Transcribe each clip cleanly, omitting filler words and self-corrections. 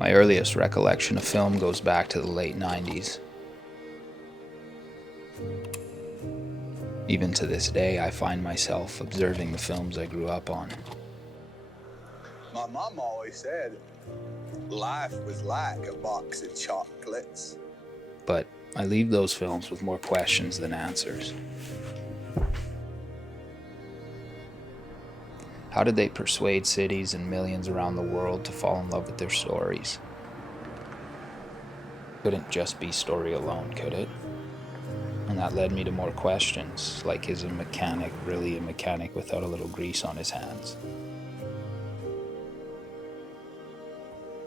My earliest recollection of film goes back to the late 90s. Even to this day, I find myself observing the films I grew up on. My mom always said life was like a box of chocolates. But I leave those films with more questions than answers. How did they persuade cities and millions around the world to fall in love with their stories? Couldn't just be story alone, could it? And that led me to more questions, like, is a mechanic really a mechanic without a little grease on his hands?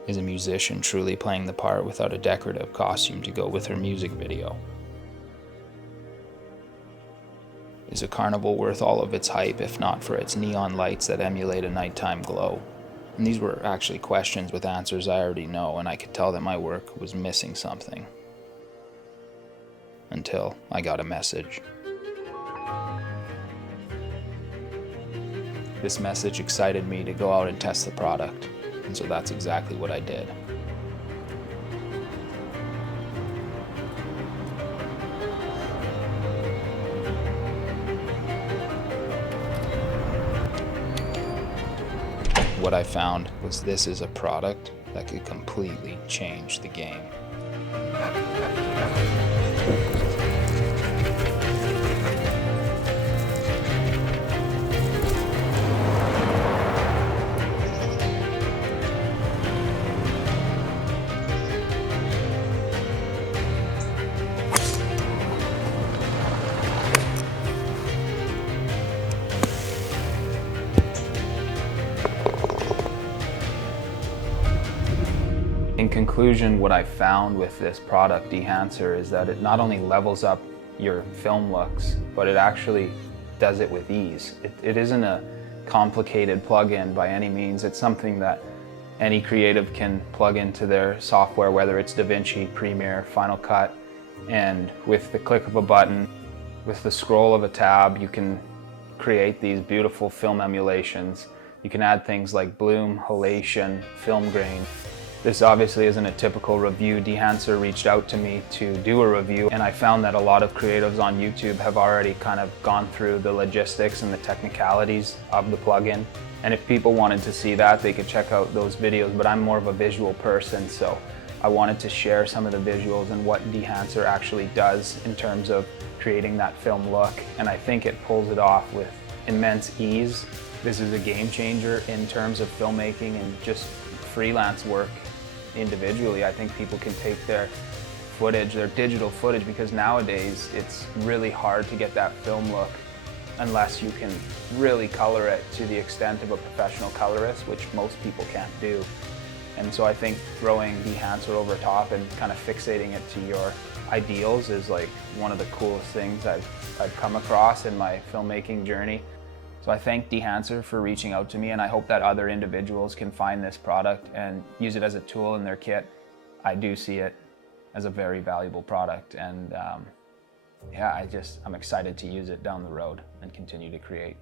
Is a musician truly playing the part without a decorative costume to go with her music video? Is a carnival worth all of its hype if not for its neon lights that emulate a nighttime glow? And these were actually questions with answers I already know, and I could tell that my work was missing something. Until I got a message. This message excited me to go out and test the product, and so that's exactly what I did. What I found was this is a product that could completely change the game. In conclusion, what I found with this product, Dehancer, is that it not only levels up your film looks, but it actually does it with ease. It isn't a complicated plugin by any means. It's something that any creative can plug into their software, whether it's DaVinci, Premiere, Final Cut, and with the click of a button, with the scroll of a tab, you can create these beautiful film emulations. You can add things like bloom, halation, film grain. This obviously isn't a typical review. Dehancer reached out to me to do a review, and I found that a lot of creatives on YouTube have already kind of gone through the logistics and the technicalities of the plugin. And if people wanted to see that, they could check out those videos, but I'm more of a visual person, so I wanted to share some of the visuals and what Dehancer actually does in terms of creating that film look, and I think it pulls it off with immense ease. This is a game changer in terms of filmmaking and just freelance work. Individually, I think people can take their footage, their digital footage, because nowadays it's really hard to get that film look unless you can really color it to the extent of a professional colorist, which most people can't do. And so I think throwing Dehancer over top and kind of fixating it to your ideals is like one of the coolest things I've come across in my filmmaking journey. So I thank Dehancer for reaching out to me, and I hope that other individuals can find this product and use it as a tool in their kit. I do see it as a very valuable product, and yeah, I'm excited to use it down the road and continue to create.